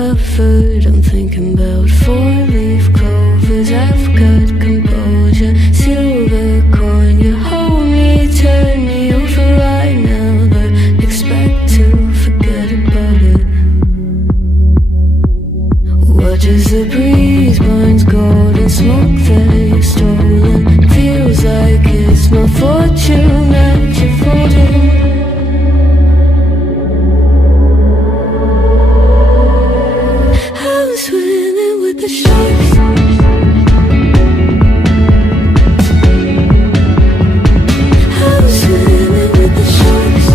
Hartford. I'm thinking about four-leaf clovers. I've got composure, silver coin. You hold me, turn me over right now, but expect to forget about it. Watch as the breeze burns golden smoke that you've stolen. Feels like it's my fortune that you're folding. I'm swimming with the sharks. I'm swimming with the sharks.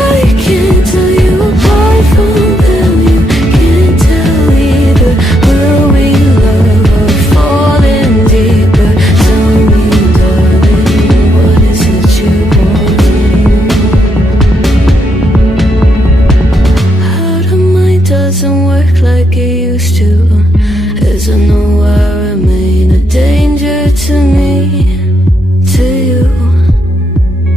I can't tell you apart from them. You can't tell either. Will we love or fall in deeper? Tell me, darling, what is it you want? How the mind doesn't work like it used to. As I know I remain a danger to me, to you.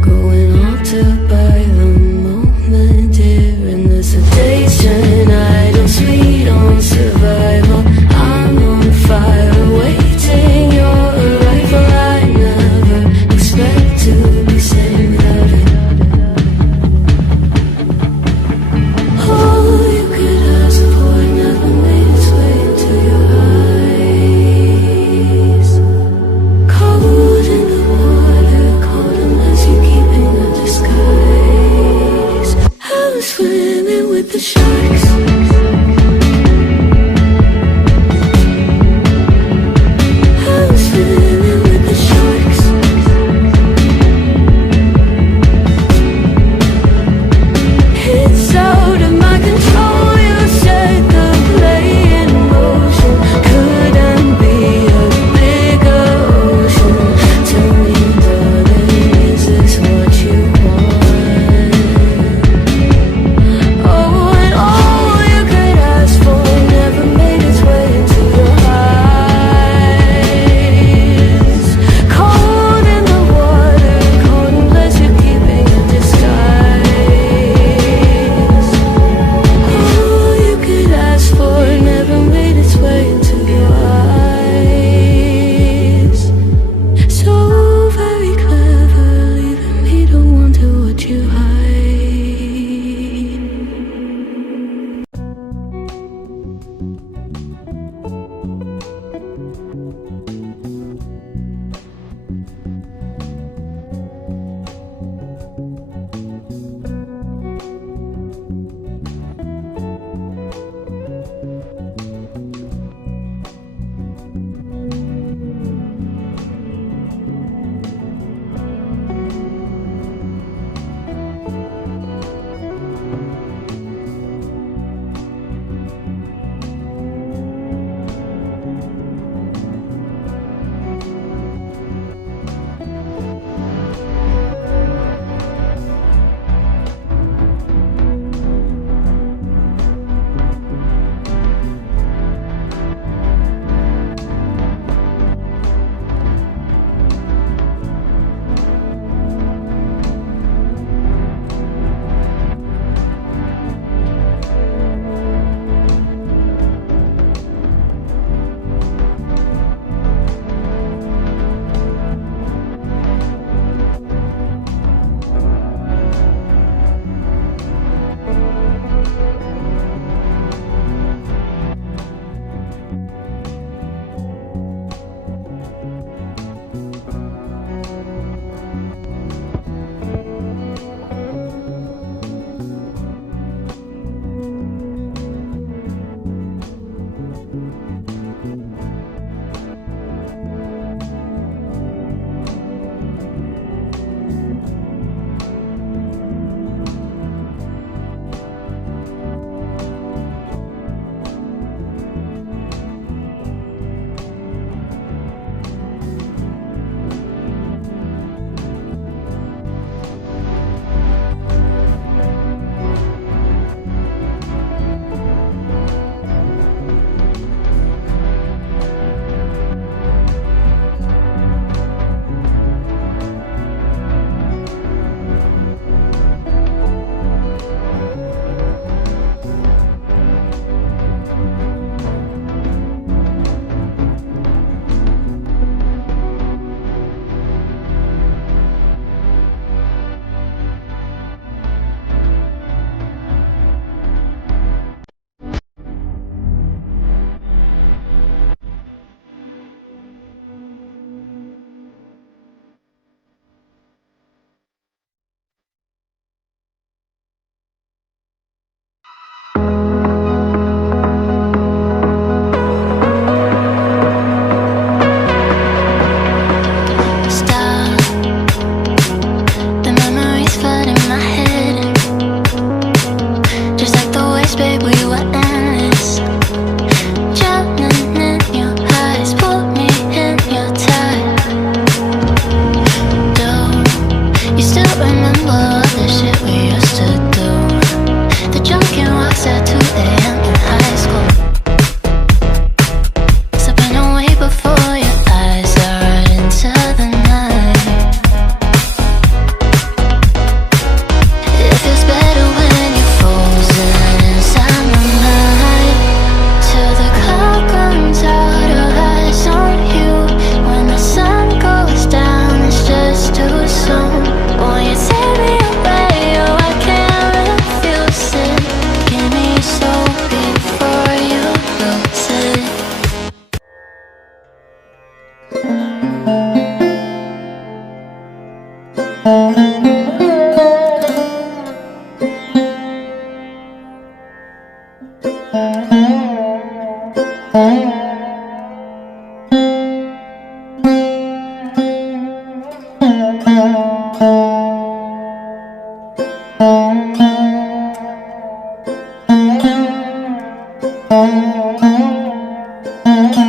Going altered by the moment, dear, and the sedation. I don't sweet on survival. I'm on fire, waiting your arrival. I never expect to be sane without it. All you could ask for never made its way into your eyes.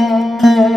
you.